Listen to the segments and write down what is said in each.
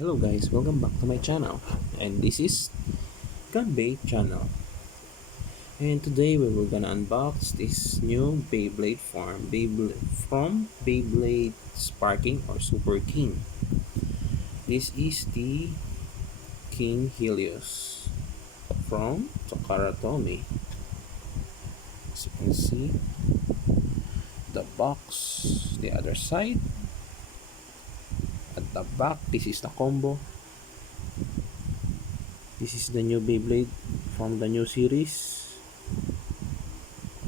Hello guys, welcome back to my channel, and this is Beyblade channel. And today we were gonna unbox this new Beyblade from Beyblade Sparking or Super King. This is the King Helios from Takara Tomy. As you can see, the box, the other side, at the back, this is the combo. This is the new Beyblade from the new series,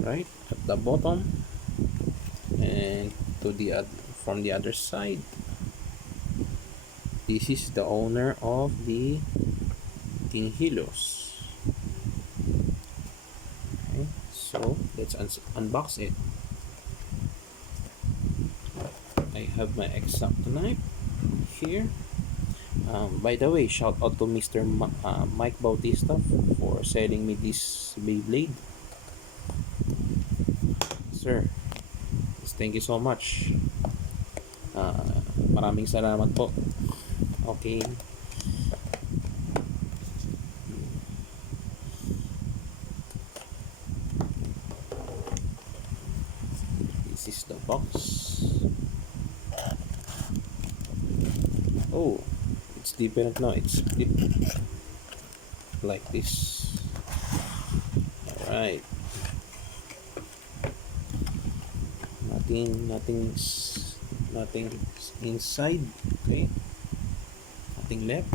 right at the bottom, and from the other side, this is the owner of the King Helios. Okay, so let's unbox it. I have my exact knife here. By the way, shout out to Mr. Mike Bautista for selling me this Beyblade. Sir, thank you so much. Maraming salamat po. Okay. This is the box. Oh, it's different now. It's like this. Alright. Nothing's inside. Okay, nothing left.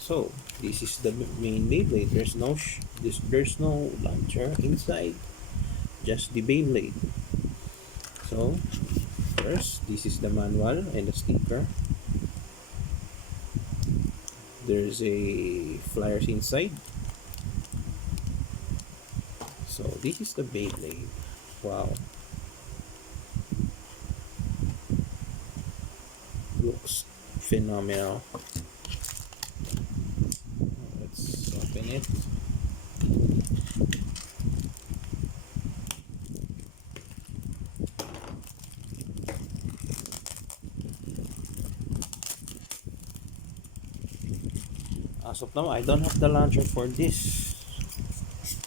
So this is the main Beyblade. There's no launcher inside, just the Beyblade. So first, this is the manual and the sticker. There's a flyers inside. So this is the Beyblade. Wow, looks phenomenal. Let's open it. As of now, I don't have the launcher for this, so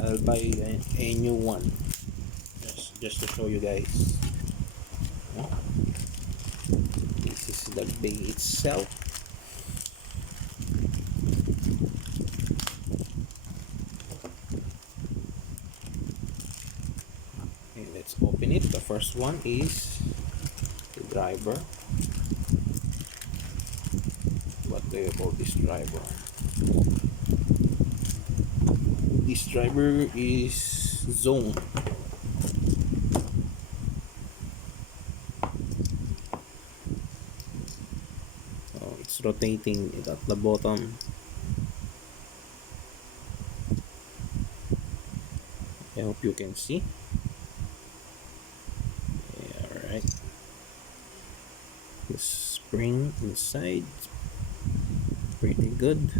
I'll buy a new one just to show you guys. This is the bay itself. Okay, let's open it. The first one is the driver. What do you call this driver? This driver is zone. It's rotating it at the bottom. I hope you can see. Alright. The spring inside, pretty good.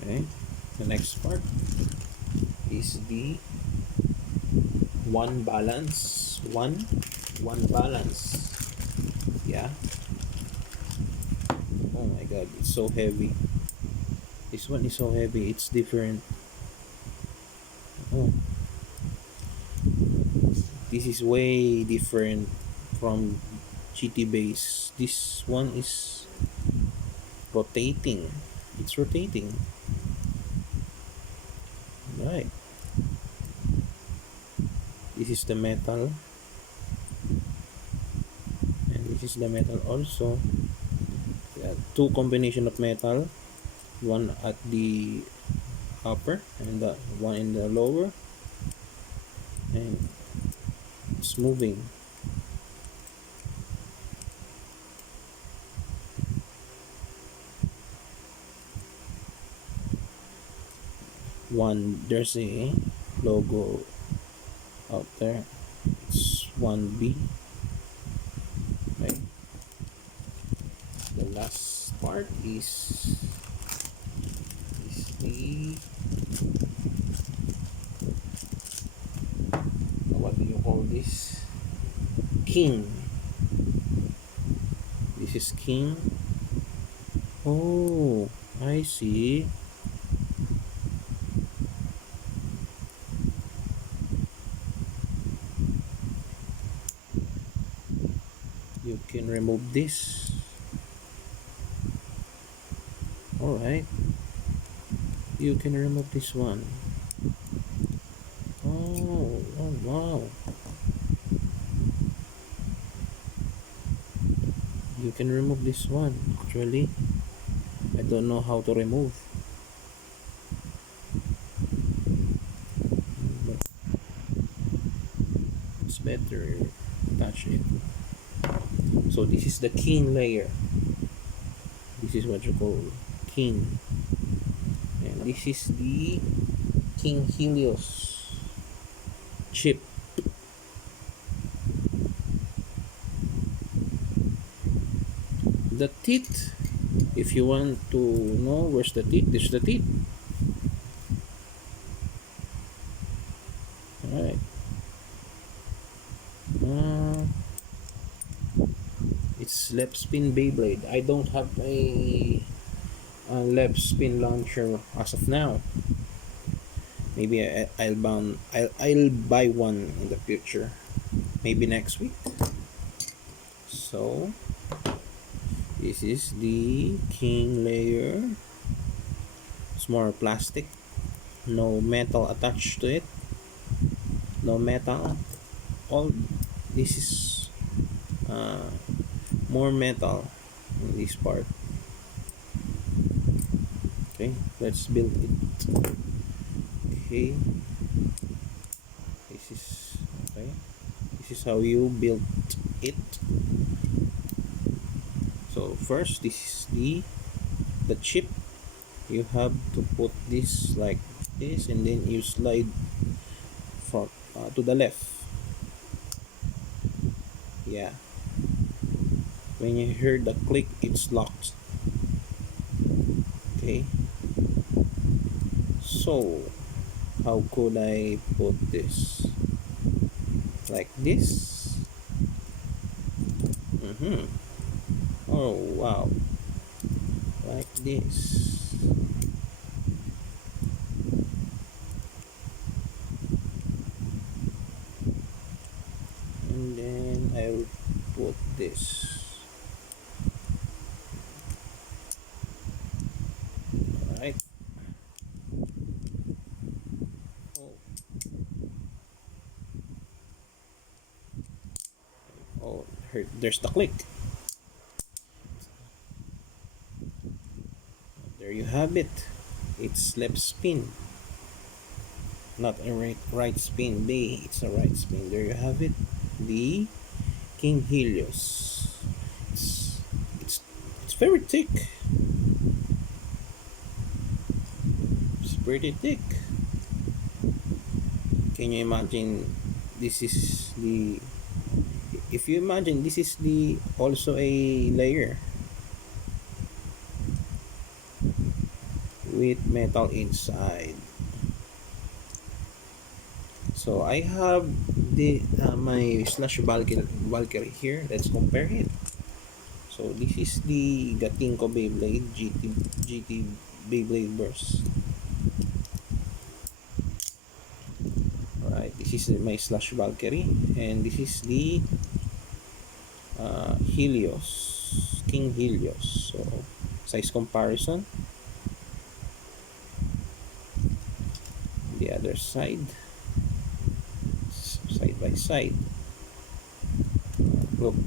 Okay, the next part is the one balance. Yeah. Oh my god, it's so heavy. This one is so heavy, it's different. Oh, this is way different from GT base. This one is rotating. It's rotating. Right. This is the metal. And this is the metal also. Two combination of metal. One at the upper and the one in the lower. And it's moving. There's a logo out there. It's 1B. Right. The last part is the, what do you call this? King. This is king. Oh, I see. You can remove this. Alright. You can remove this one. Oh wow. You can remove this one. Actually, I don't know how to remove. But it's better touch it. So this is the king layer. This is what you call king. And this is the king helios chip. The teeth, if you want to know where's the teeth, this is the teeth. Alright. Uh, it's left spin Beyblade. I don't have a left spin launcher as of now. Maybe I'll buy one in the future. Maybe next week. So this is the king layer. It's more plastic. No metal attached to it. No metal. All this is more metal in this part. Okay, let's build it. Okay, this is okay. This is how you build it. So first, this is the chip. You have to put this like this, and then you slide from to the left. Yeah. When you hear the click, it's locked. Okay. So how could I put this like this? Oh wow, like this. And then I will put this. Alright. Oh. Oh, there's the click. There you have it. It's left spin, not a right spin. B, it's a right spin. There you have it. The King Helios. It's very thick. It's pretty thick. Can you imagine? This is the. If you imagine, this is the also a layer with metal inside. So I have the my slash Valkyrie here. Let's compare it. So this is the Gatinko Beyblade GT Beyblade Burst. Alright, this is my slash Valkyrie, and this is the Helios, King Helios. So size comparison. The other side, side by side. Look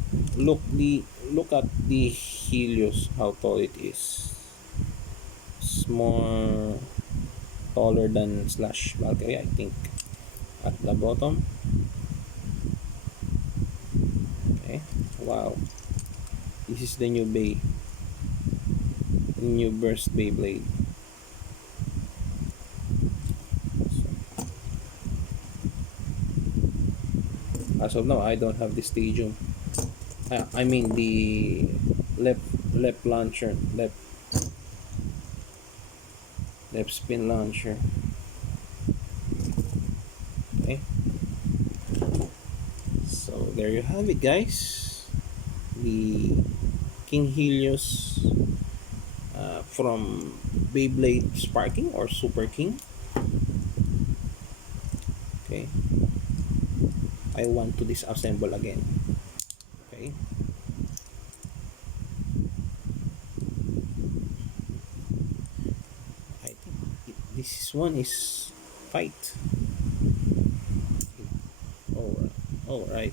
at the Helios, how tall it is. It's more taller than slash Valkyrie, I think, at the bottom. Okay, wow, this is the new burst Beyblade. As of now, I don't have the stadium. I mean the left launcher, left spin launcher. Okay. So there you have it, guys. The King Helios from Beyblade Sparking or Super King. Okay, I want to disassemble again. Okay, I think this one is fight. All right.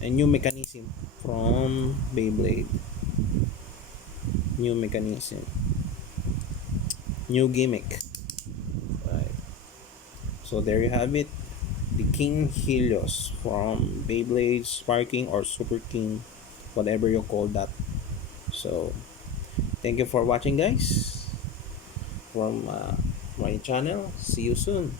A new mechanism from Beyblade. New mechanism. New gimmick. Right. So there you have it. The King Helios from Beyblade Sparking or Super King, whatever you call that. So thank you for watching, guys, from my channel. See you soon.